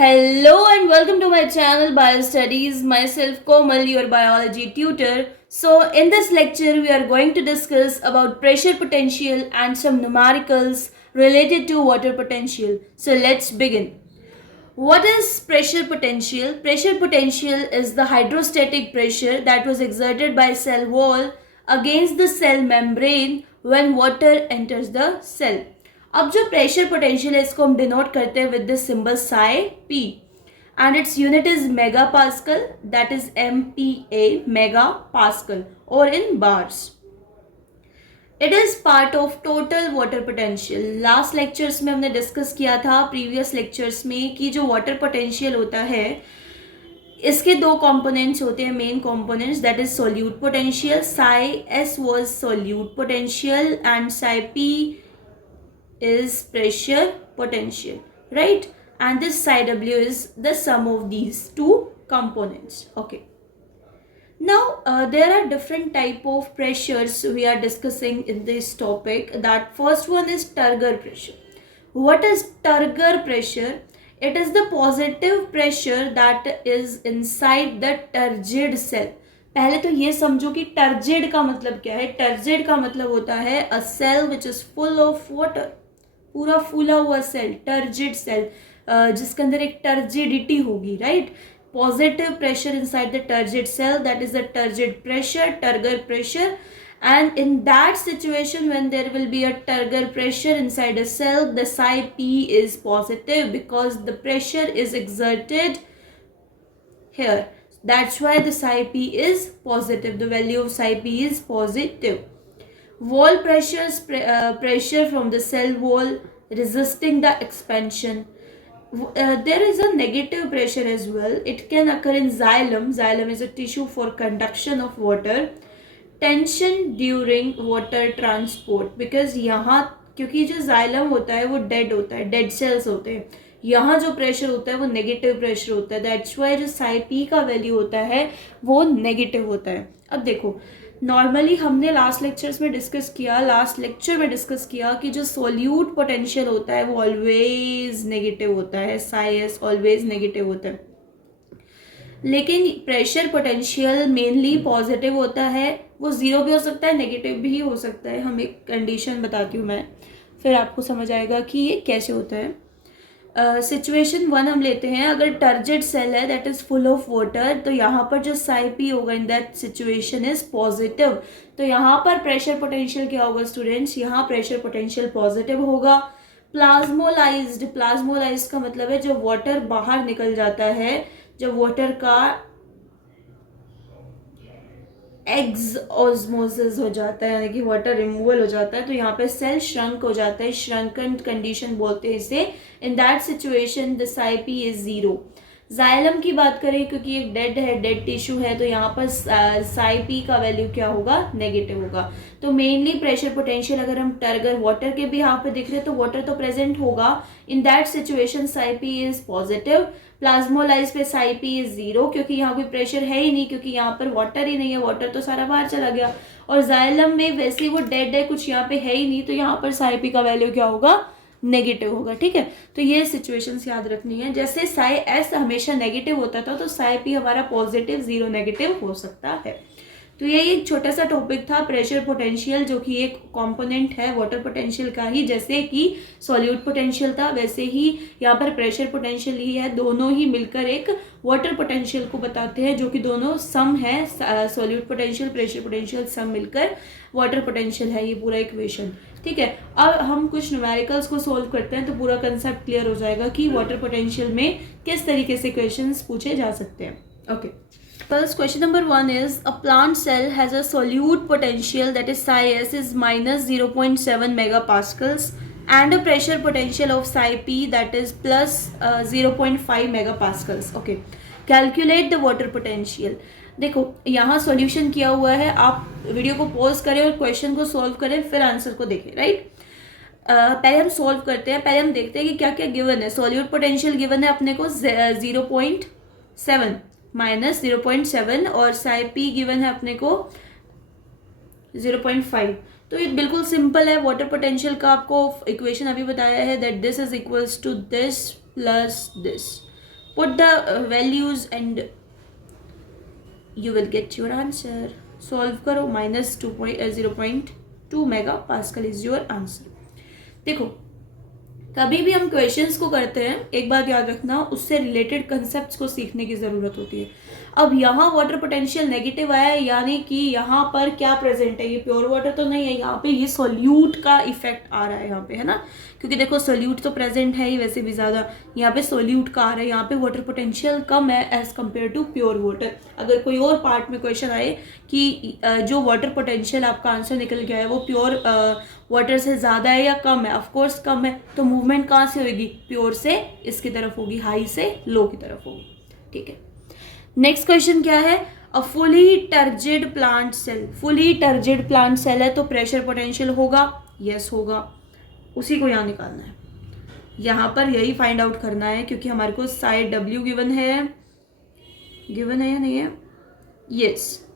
Hello and welcome to my channel Bio Studies. Myself Komal, your biology tutor. So in this lecture we are going to discuss about pressure potential and some numericals related to water potential. So let's begin. What is pressure potential? Pressure potential is the hydrostatic pressure that was exerted by cell wall against the cell membrane when water enters the cell. अब जो pressure potential है इसको हम denote करते हैं with this symbol Sai P and its unit is megapascal, that is MPa, megapascal, or in bars. It is part of total water potential. Last lectures में हमने discuss किया था प्रीवियस लेक्चर्स में कि जो वाटर पोटेंशियल होता है इसके दो कंपोनेंट्स होते हैं, main components, that is solute potential. Sai S was solute potential and Sai P is pressure potential, right? And this psi w is the sum of these two components. Okay, now there are different type of pressures we are discussing in this topic. That first one is turgor pressure. What is turgor pressure? It is the positive pressure that is inside the turgid cell. पहले तो ये समझो कि turgid का मतलब क्या है. Turgid का मतलब होता है a cell which is full of water, पूरा फूला हुआ सेल, टर्जिड सेल, जिसके अंदर एक टर्जिडिटी होगी, right. Positive pressure inside the turgid cell, that is the turgid pressure, turgor pressure. And in that situation, when there will be a turgor pressure inside a cell, the psi p is positive because the pressure is exerted here. That's why the psi p is positive. The value of psi p is positive. Wall pressure from the cell wall resisting the expansion. There is a negative pressure as well. It can occur in xylem. Xylem is a tissue for conduction of water. Tension during water transport, because यहाँ क्योंकि जो xylem होता है वो dead होता है, dead cells होते हैं, यहाँ जो प्रेशर होता है वो नेगेटिव प्रेशर होता है. दैट्स वाई जो साई पी का वैल्यू होता है वो नेगेटिव होता है. अब देखो, नॉर्मली हमने लास्ट लेक्चर में डिस्कस किया कि जो सोल्यूट पोटेंशियल होता है वो ऑलवेज नेगेटिव होता है, साई एस ऑलवेज नेगेटिव होता है. लेकिन प्रेशर पोटेंशियल मेनली पॉजिटिव होता है. वो ज़ीरो भी हो सकता है, नेगेटिव भी हो सकता है. हम एक कंडीशन बताती हूँ मैं, फिर आपको समझ आएगा कि ये कैसे होता है. सिचुएशन वन हम लेते हैं. अगर टर्जिड सेल है that is full of water, तो यहाँ पर जो साई पी होगा in that situation is positive. तो यहाँ पर प्रेशर पोटेंशियल क्या होगा स्टूडेंट्स? यहाँ प्रेशर पोटेंशियल पॉजिटिव होगा. प्लाज्मोलाइज्ड का मतलब है जब वाटर बाहर निकल जाता है, जब वाटर का एक्सऑस्मोसिस हो जाता है, यानी कि वाटर रिमूवल हो जाता है, तो यहाँ पे सेल श्रंक हो जाता है. श्रंकन कंडीशन बोलते हैं इसे. In that situation the Sai P is zero. Xylem की बात करें, क्योंकि एक डेड है, डेड टिश्यू है, तो यहाँ पर साई पी का वैल्यू क्या होगा? नेगेटिव होगा. तो मेनली प्रेशर पोटेंशियल अगर हम टर्गर वाटर के भी यहाँ पे दिख रहे तो वाटर तो प्रेजेंट होगा. In that situation Sai P is positive. Plasmolyse पे साई पी इज जीरो, क्योंकि यहाँ कोई प्रेशर है ही नहीं, क्योंकि यहाँ पर वाटर ही नहीं है, वाटर तो सारा बाहर चला गया. और जाइलम में वैसे वो डेड है, कुछ यहाँ पे है ही नहीं, तो यहाँ पर साई पी का वैल्यू क्या होगा? नेगेटिव होगा. ठीक है, तो ये सिचुएशंस याद रखनी है. जैसे साई एस हमेशा नेगेटिव होता था, तो साई पी हमारा पॉजिटिव, जीरो, नेगेटिव हो सकता है. तो ये एक छोटा सा टॉपिक था प्रेशर पोटेंशियल, जो कि एक कंपोनेंट है वाटर पोटेंशियल का ही. जैसे कि सॉल्यूट पोटेंशियल था, वैसे ही यहाँ पर प्रेशर पोटेंशियल ही है. दोनों ही मिलकर एक वाटर पोटेंशियल को बताते हैं, जो कि दोनों सम है. सॉल्यूट पोटेंशियल, प्रेशर पोटेंशियल सम मिलकर वाटर पोटेंशियल है, ये पूरा इक्वेशन. ठीक है, अब हम कुछ न्यूमेरिकल्स को सोल्व करते हैं तो पूरा कंसेप्ट क्लियर हो जाएगा कि वाटर पोटेंशियल में किस तरीके से क्वेश्चंस पूछे जा सकते हैं. Okay, first question number 1 is a plant cell has a solute potential that is psi s is minus 0.7 megapascals and a pressure potential of psi p that is plus 0.5 megapascals. okay, calculate the water potential. देखो यहाँ solution किया हुआ है, आप video को pause करें और question को सॉल्व करें, फिर आंसर को देखें, राइट. पहले हम सॉल्व करते हैं, पहले हम देखते हैं कि क्या क्या गिवन है. सॉल्यूट पोटेंशियल गिवन है अपने को 0.7 माइनस 0.7 और साई पी गिवन है अपने को 0.5. तो ये बिल्कुल सिंपल है. वाटर पोटेंशियल का आपको इक्वेशन अभी बताया है that this is equals to this plus this. Put the values and you will get your answer. Solve करो. minus 0.2 mega pascal is your answer. देखो, कभी भी हम क्वेश्चंस को करते हैं, एक बात याद रखना, उससे रिलेटेड कंसेप्ट्स को सीखने की ज़रूरत होती है. अब यहाँ वाटर पोटेंशियल नेगेटिव आया है, यानी कि यहाँ पर क्या प्रेजेंट है, ये प्योर वाटर तो नहीं है, यहाँ पे ये सोल्यूट का इफेक्ट आ रहा है यहाँ पे, है ना, क्योंकि देखो सोल्यूट तो प्रेजेंट है ही वैसे भी ज़्यादा, यहाँ पे सोल्यूट का आ रहा है, यहाँ पे वाटर पोटेंशियल कम है as compare to pure water. अगर कोई और पार्ट में क्वेश्चन आए कि जो वाटर पोटेंशियल आपका आंसर निकल गया है वो प्योर वाटर से ज़्यादा है या कम है, ऑफकोर्स कम है, तो मूवमेंट कहाँ से होगी, प्योर से इसकी तरफ होगी, हाई से लो की तरफ होगी. ठीक है, नेक्स्ट क्वेश्चन क्या है, a fully turgid plant cell. Fully turgid plant cell है तो प्रेशर पोटेंशियल होगा, यस होगा, उसी को यहाँ निकालना है, यहाँ पर यही फाइंड आउट करना है, क्योंकि हमारे को साइड W गिवन है या नहीं है, yes,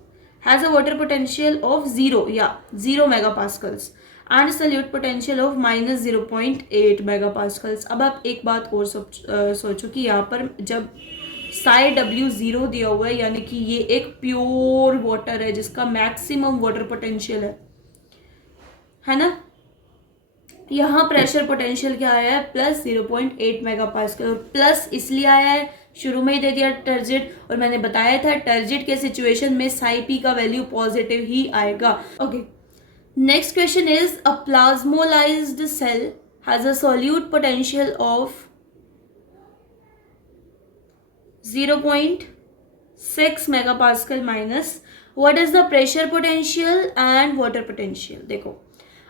has a water potential of 0 megapascals and solute potential of minus 0.8 megapascals. अब आप एक बात और सोचो कि यहाँ पर जब साइड W 0 दिया हुआ है, यानी कि ये एक प्योर वाटर है जिसका मैक्सिमम वाटर पोटेंशियल है ना. यहाँ प्रेशर पोटेंशियल क्या आया है, प्लस 0.8 मेगापास्कल, और प्लस इसलिए आया है, शुरू में ही दे दिया टर्जिड, और मैंने बताया था टर्जिड के सिचुएशन में साई पी का वैल्यू पॉजिटिव ही आएगा. Okay, next question is, a plasmolysed cell has a solute potential of 0.6 megapascal minus what is the pressure potential and water potential. देखो,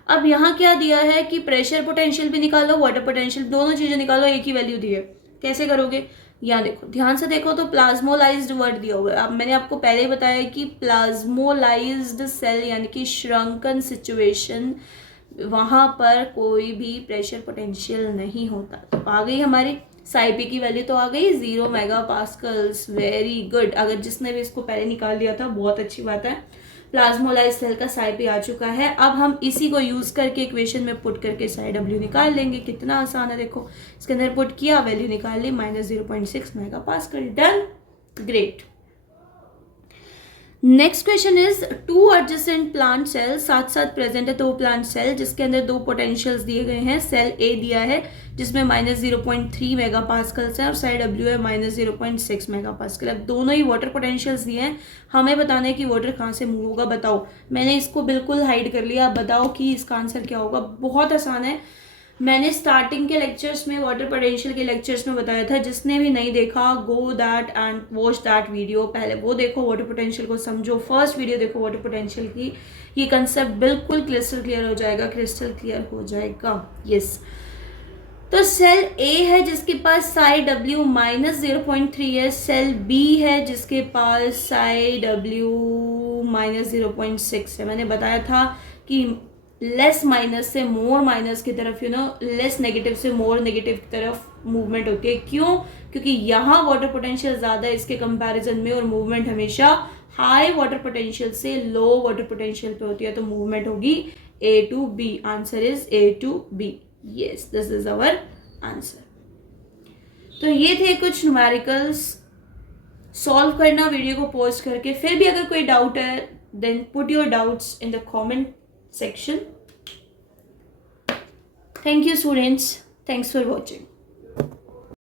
अब यहाँ क्या दिया है कि प्रेशर पोटेंशियल भी निकालो, वाटर पोटेंशियल, दोनों चीजें निकालो, एक ही वैल्यू दी है, कैसे करोगे, यहाँ देखो, ध्यान से देखो तो प्लाज्मोलाइज्ड वर्ड दिया हुआ है. अब मैंने आपको पहले ही बताया कि प्लाज्मोलाइज्ड सेल यानी कि श्रंकन सिचुएशन, वहाँ पर कोई भी प्रेशर पोटेंशियल नहीं होता. तो आ गई हमारी साई पी की वैल्यू, तो आ गई 0 मेगापास्कल्स. वेरी गुड, अगर जिसने भी इसको पहले निकाल लिया था बहुत अच्छी बात है. प्लाज्मोलाइज्ड सेल का साई पी आ चुका है. अब हम इसी को यूज करके इक्वेशन में पुट करके साई W निकाल लेंगे. कितना आसान है, देखो इसके अंदर पुट किया, वैल्यू निकाल ली, minus 0.6 megapascal. Done, great. Next question is, two adjacent plant cell साथ साथ प्रेजेंट है, दो प्लांट सेल जिसके अंदर दो पोटेंशियल्स दिए गए हैं. सेल ए दिया है जिसमें माइनस 0.3 मेगापास्कल्स है और साइड W है माइनस 0.6 मेगापास्कल. अब दोनों ही वाटर पोटेंशियल्स दिए हैं, हमें बताना है कि वाटर कहाँ से मूव होगा. बताओ, मैंने इसको बिल्कुल हाइड कर लिया, बताओ कि इसका आंसर क्या होगा. बहुत आसान है, मैंने स्टार्टिंग के लेक्चर्स में, वाटर पोटेंशियल के लेक्चर्स में बताया था. जिसने भी नहीं देखा, go that and watch that video. पहले वो देखो, वाटर पोटेंशियल को समझो, फर्स्ट वीडियो देखो वाटर पोटेंशियल की, ये कंसेप्ट बिल्कुल क्रिस्टल क्लियर हो जाएगा, क्रिस्टल क्लियर हो जाएगा. यस, तो सेल ए है जिसके पास साई W माइनस 0.3 है. सेल बी है जिसके पास साई W माइनस 0.6 है. मैंने बताया था कि लेस माइनस से मोर माइनस की तरफ, लेस नेगेटिव से मोर नेगेटिव की तरफ मूवमेंट होती है. क्यों? क्योंकि यहाँ वाटर पोटेंशियल ज़्यादा है इसके कंपैरिजन में, और मूवमेंट हमेशा हाई वाटर पोटेंशियल से लो वाटर पोटेंशियल पे होती है. तो मूवमेंट होगी A to B. Answer is A to B. Yes, this is our answer. तो ये थे कुछ न्यूमेरिकल्स. सॉल्व करना वीडियो को पॉज करके. फिर भी अगर कोई डाउट है then put your doubts in the comment section. Thank you students. Thanks for watching.